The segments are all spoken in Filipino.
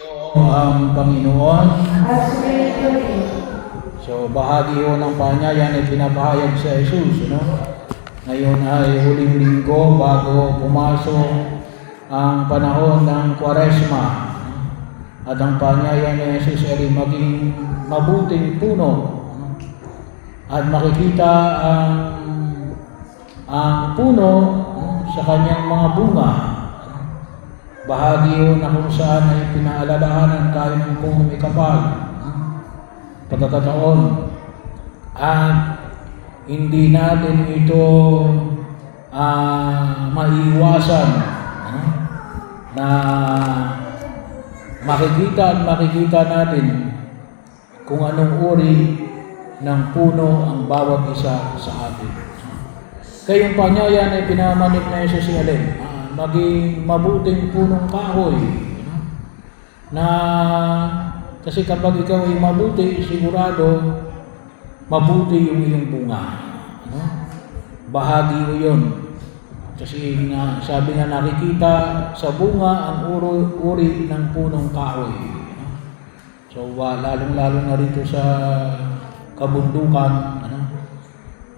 Ang Panginoon. So, bahagi ho ng paanyayan ay pinapahayag sa Jesus. Ngayon ay huling linggo bago pumasok ang panahon ng Kwaresma. At ang paanyayan ni Jesus ay maging mabuting puno. At makikita ang puno sa kanyang mga bunga. Bahagi yun na kung saan ay pinaalalahanan tayo ng kung may kapal, pagkakataon, at hindi natin ito maiiwasan na makikita natin kung anong uri ng puno ang bawat isa sa atin. Kayong panyayan ay pinamanik na Jesus si Alin. Maging mabuting punong kahoy. Na kasi kapag ikaw ay mabuti, sigurado mabuti yung iyong bunga. Bahagi mo yun. Kasi sabi nga nakikita sa bunga ang uri ng punong kahoy. So lalong-lalo na rito sa kabundukan,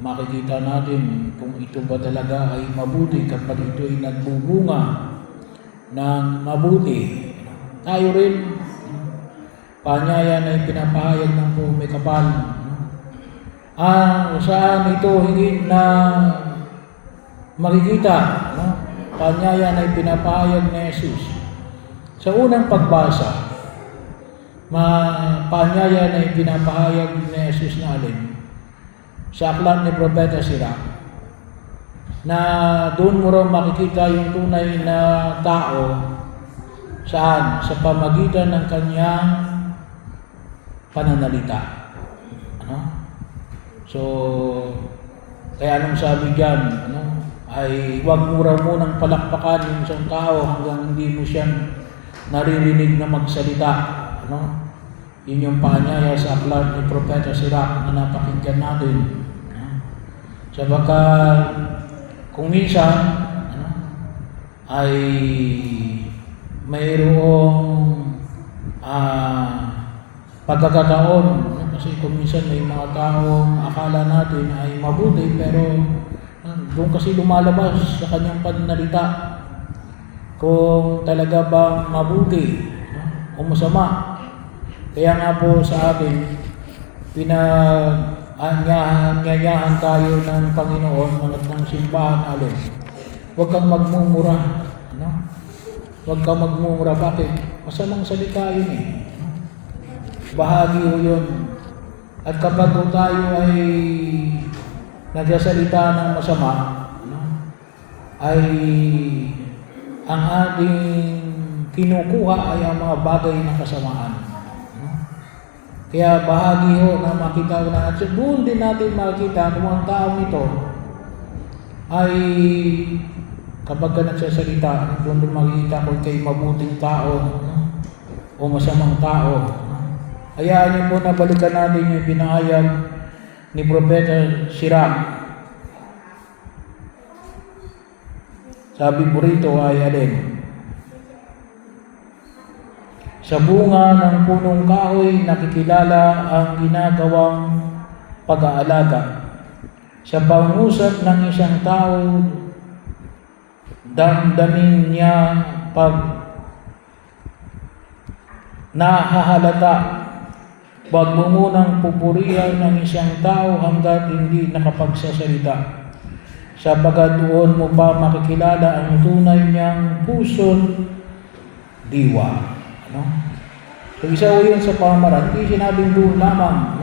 makikita natin kung ito ba talaga ay mabuti kapag ito ay nagbubunga ng mabuti. Tayo rin, panyayan ay pinapahayag ng kung may kapal. Saan ito higit na makikita? Panyayan ay pinapahayag ni Jesus. Sa unang pagbasa, panyayan ay pinapahayag ni Jesus na alin? Sa aklat ni Propeta Sirach, na doon mo raw makikita yung tunay na tao saan? Sa pamagitan ng kanyang pananalita. So, kaya anong sabi dyan, ay huwag mo raw munang palakpakan yung isang tao hanggang hindi mo siya naririnig na magsalita. Yun yung paanyaya sa aklat ni Propeta Sirach na napakinggan natin. Sabagkat kung minsan ay mayroong pagkakataon, kasi kung minsan may mga taong akala natin ay mabuti pero doon kasi lumalabas sa kanyang pananalita kung talaga bang mabuti o masama. Kaya nga po sa atin pinanyayahan tayo ng Panginoon at ng simbahan alin. Huwag kang magmumura. Huwag kang magmumura. Bakit? Masamang salita yun eh. Bahagi ho yun. At kapag tayo ay nagsasalita ng masama, ay ang ating kinukuha ay ang mga bagay ng kasamaan. Kaya bahagi ho na makita na at doon din natin makita kung ang taong ito ay kapag ka nagsasalita, doon din makikita kung kay mabuting tao o masamang tao. Hayaan niyo po na balikan natin yung pinahayag ni Propeta Sirach. Sabi po rito ay alin? Sa bunga ng punong kahoy nakikilala ang ginagawang pag-aalaga. Sa pangusap ng isang tao, damdamin niya pag nahahalata. Huwag mo munang pupurihan ng isang tao hanggat hindi nakapagsasalita. Sapagat doon mo pa makikilala ang tunay niyang puso't diwa. So isa ho yun sa pamamaraan. Hindi sinabing doon lamang.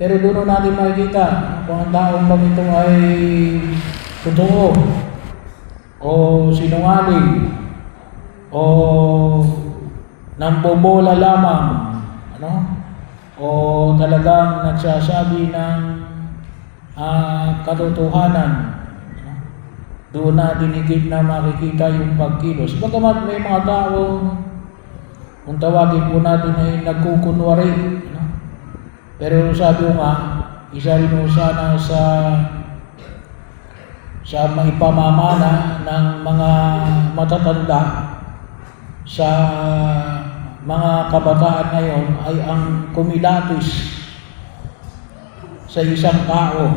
Pero doon natin makikita kung ang taong bang ito ay totoo o sinungaling o nambobola lamang, o talagang nagsasabi ng katotohanan. Doon natin higit na makikita yung pagkilos. Bagamat may mga taong kung tawagin po natin ay nagkukunwari. Pero sabi ko nga, isa rin mo sana sa maipamamana ng mga matatanda sa mga kabataan ngayon ay ang kumilatis sa isang tao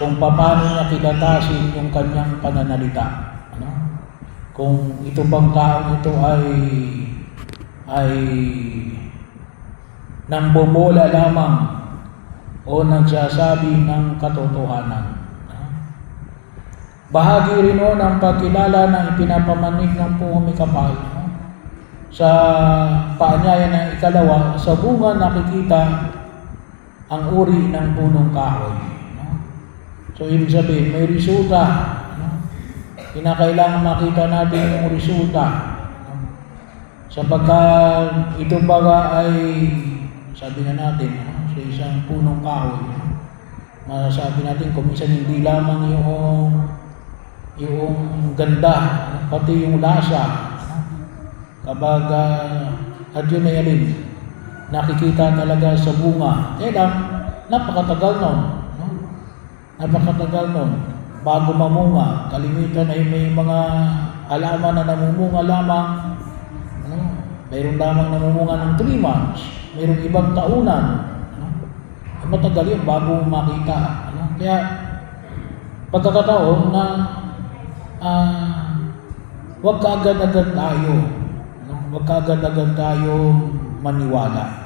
kung paano niya kilatasin yung kanyang pananalita. Ano? Kung ito bang taong ito ay nambobola lamang o nagsasabi ng katotohanan. Bahagi rin o ng pagkilala ng ipinapamanig ng puong kapal. Sa paanyaya ng ikalawa, sa bunga nakikita ang uri ng punong kahoy. So, ibig sabihin, may resulta. Kinakailangan makita natin yung resulta. Sapagkat ito baga ay, sabi na natin, sa isang punong kahoy, masasabi natin kung minsan hindi lamang yung ganda, pati yung lasa. Kapag at yun ay alin, nakikita talaga sa bunga. Kaya lang, napakatagal nun. Napakatagal nun. Bago mamunga, kalimitan ay may mga halaman na namumunga lamang. Mayroon lamang namumunga ng 3 months. Mayroong ibang taunan. Matagal yun bago makita. Kaya, pagkakataon na huwag kaagad-agad tayo. Huwag kaagad-agad tayo maniwala.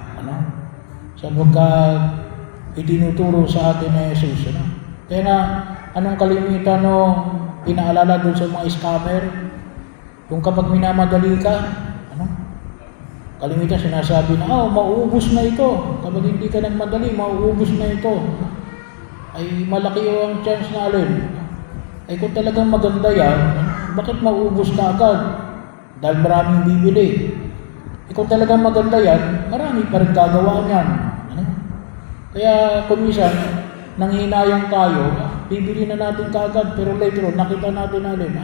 Sapagkat itinuturo sa atin na Jesus. Kaya nga, anong kalimitan pinaalala doon sa mga scammer? Kung kapag minamadali ka, kalimitan sinasabi na, mauubos na ito. Kapag hindi ka nagmadali, mauubos na ito. Ay malaki ang chance na alin. Ay kung talagang maganda yan, bakit mauubos na agad? Dahil maraming bibili. Kung talagang maganda yan, marami pa rin gagawa niyan. Kaya kumisan, nanghinayang tayo, bibili na natin kaagad, pero later on, nakita natin alin,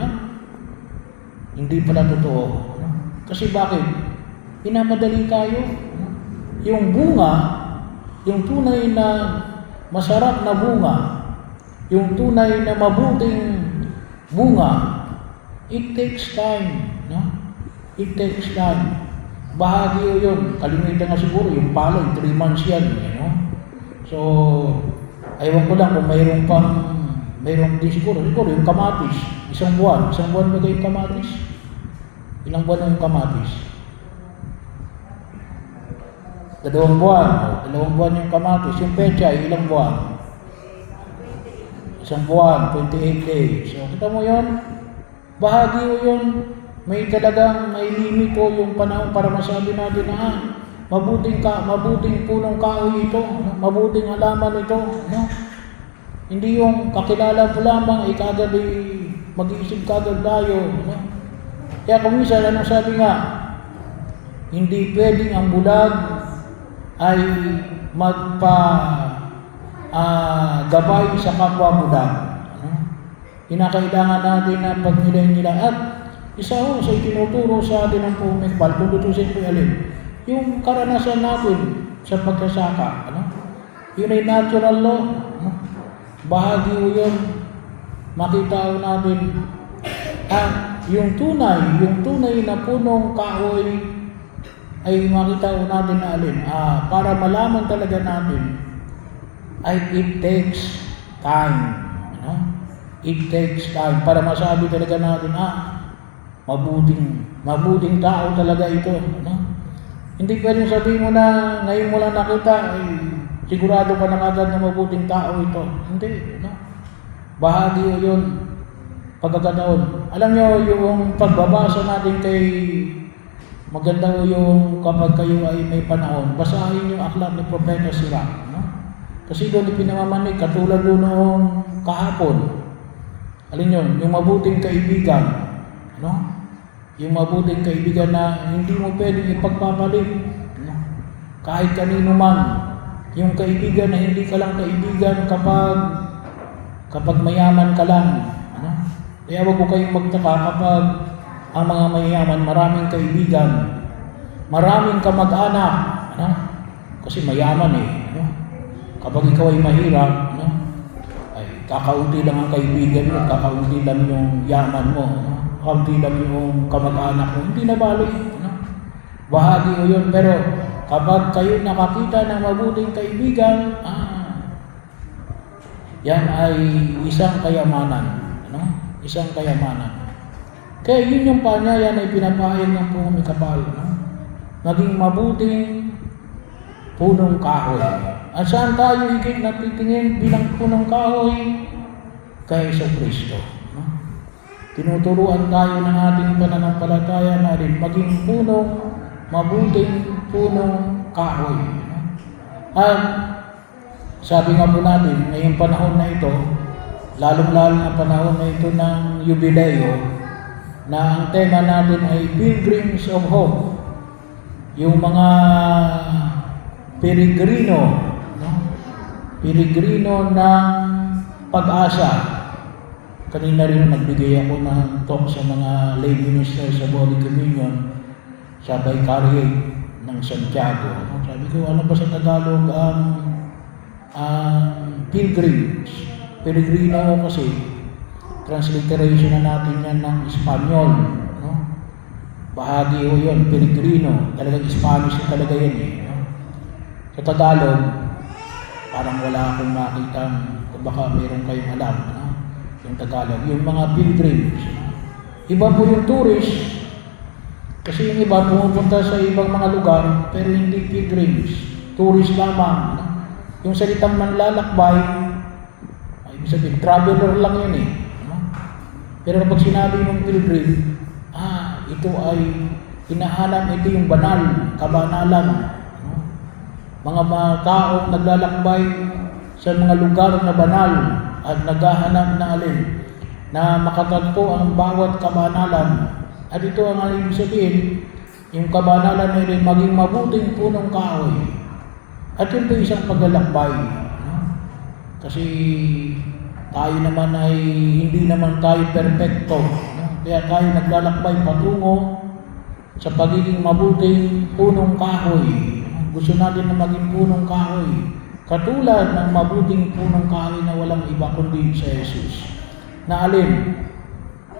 hindi pala totoo. Kasi bakit? Pinamadali tayo. Yung bunga, yung tunay na masarap na bunga, yung tunay na mabuting bunga, it takes time. It takes time. Bahagi yun. Kalimitan nga siguro, yung palay, 3 months yan. So, ayaw ko lang kung mayroong din siguro yung kamatis. 1 buwan. 1 buwan ba yung kamatis? Ilang buwan na yung kamatis? 2 buwan. 2 buwan yung kamatis. Yung pecha, ilang buwan? 1 buwan, 28 days. So, kita mo yun? Bahagi yun. May limit po yung panahon para masabi natin na mabuting punong kahoy ito, mabuting halaman ito. Hindi yung kakilala mo lamang, kagad mag-iisip kagad tayo. Kaya kung minsan, anong sabi nga? Hindi pwedeng ang bulag ay gabay sa kapwa bulag. Kinakailangan natin na pag-nila at isa sa itinuturo sa atin ng puong kapal, kung tutusin ko alin, yung karanasan natin sa pagkasaka. Yun ay natural law. Bahagi yun. Makita natin yung tunay na punong kahoy ay makita natin na alin. Para malaman talaga natin ay it takes time. It takes time para masabi talaga natin, mabuting tao talaga ito. Hindi pwedeng sabihin mo na ngayon mo lang nakita, sigurado ka na agad na mabuting tao ito. Hindi. Bahagi yun. Pagkakataon. Alam nyo, yung pagbabasa natin kay maganda yung kapag kayo ay may panahon, basahin yung aklat ni Propeta Sirach. Kasi doon ipinamamanig, katulad doon noong kahapon. Alin yun? Yung mabuting kaibigan. Yung mabuting kaibigan na hindi mo pwedeng ipagpapalit. Kahit kanino man. Yung kaibigan na hindi ka lang kaibigan kapag mayaman ka lang. Kaya wag ko kayong magtaka kapag ang mga mayaman, maraming kaibigan, maraming kamag-anak. Kasi mayaman Kapag ikaw ay mahirap, ay kakaunti lang ang kaibigan mo, kakaunti lang yung yaman mo. Kaunti lang yung kamag-anak mo, hindi na bali. Bahagi o yun. Pero kapag kayo nakakita ng mabuting kaibigan, yan ay isang kayamanan. Ano? Isang kayamanan. Kaya yun yung paanyaya na ipinapahayag ng punong Mikapal. No? Maging mabuting punong kahoy. At saan tayo higit na titingin bilang punong kahoy? Kay Jesucristo. No? Tinuturuan tayo ng ating pananampalataya na rin maging mabuting punong kahoy. No? At sabi nga po natin, ngayong panahon na ito, lalong-lalo na panahon na ito ng Yubileo, na ang tema natin ay Pilgrims of Hope. Yung mga peregrino, no? Peregrino ng pag-asa. Kanina rin nagbigay ako ng talk sa mga lay ministers sa Holy Communion sa Vicariate ng Santiago. Sabi ko, ano ba sa Tagalog ang pilgrims? Peregrino kasi, transliteration na natin yan ng Espanyol. No? Bahagi o yun, peregrino. Talagang Spanish na talaga yan eh. No? Sa Tagalog, parang wala akong makita, baka meron kayong alam. No? Yung Tagalog, yung mga pilgrims. Iba po yung tourist. Kasi yung iba pumupunta sa ibang mga lugar, pero hindi pilgrims. Tourist lamang. No? Yung salitang manlalakbay, ay ibig sabihin, traveler lang yun eh. No? Pero kapag sinabi mong pilgrim, ito ay hinahanap, ito yung banal, kabanalan. No? Mga taong naglalakbay sa mga lugar na banal at naghahanap na alin na makatagpo ang bawat kabanalan. At ito ang ibig sabihin, yung kabanalan na rin maging mabuting punong kahoy. At yun po isang paglalakbay. No? Kasi tayo naman ay hindi naman tayo perfecto. No? Kaya tayo naglalakbay patungo sa pagiging mabuting punong kahoy. Gusto natin na maging punong kahoy. Katulad ng mabuting punong kahoy na walang iba kundi sa Jesus. Na alin?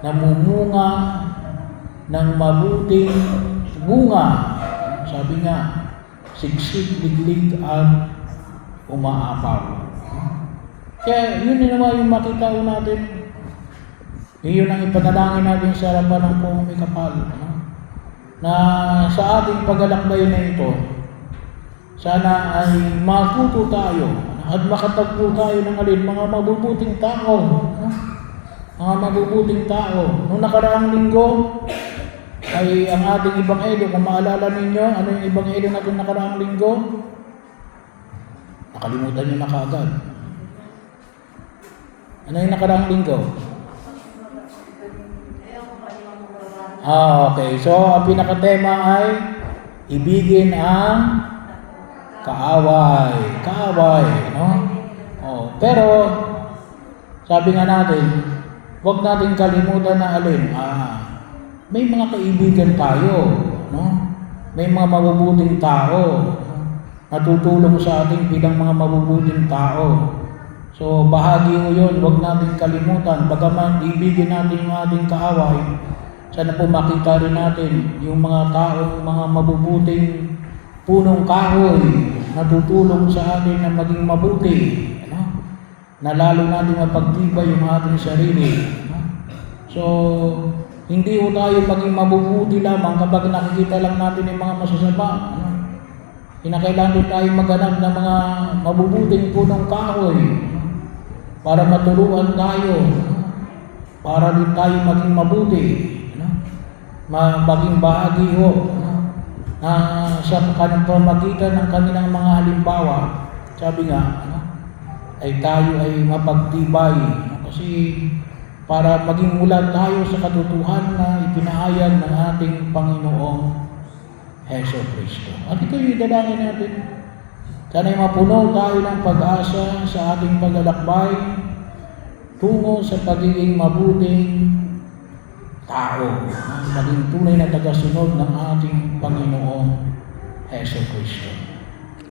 Namumunga ng mabuting bunga. Sabi nga, siksik, liglig at umaapaw. Kaya yun naman yung makita natin. Yun ang ipanalangin natin sa harapan ng Pong Mikapal. Na sa ating paglalakbay na ito, sana ay matuto tayo at makatagpo tayo ng alin, mga mabubuting tao. Mga mabubuting tao. Noong nakaraang linggo, ay ang ating ebanghelyo, kung maalala ninyo, ano yung ebanghelyo natin nakaraang linggo? Nakalimutan nyo na kaagad. Ano yung nakaraang linggo? Okay. So, ang pinakatema ay ibigin ang kaaway. Kaaway, no? Pero, sabi nga natin, huwag natin kalimutan na alin. May mga kaibigan tayo, no? May mga mabubuting tao, natutulong sa ating bilang mga mabubuting tao. So, bahagi mo yun, huwag natin kalimutan. Bagaman ibigin natin yung ating kaaway, sana po makita rin natin yung mga taong, mga mabubuting punong kahoy, natutulong sa atin na maging mabuti, no? Na lalo natin mapagtibay yung ating sarili. No? So, hindi po tayo maging mabubuti lamang kapag nakikita lang natin yung mga masasama. No? Kinakailangan din tayo maghanap ng mga mabubuting punong kahoy, no? Para matulungan tayo, no? Para din tayo maging mabuti, no? Maging bahagi ho, no? Sa pamamagitan ng kanilang mga halimbawa, sabi nga, no? Ay tayo ay mapagtibay, no? Kasi para maging mula tayo sa katotohanan na ipinahayag ng ating Panginoong Jesucristo. At ito yung idalangin natin. Sana'y mapuno tayo ng pag-asa sa ating paglalakbay tungo sa pagiging mabuting tao, maging tunay na tagasunod ng ating Panginoong Jesucristo.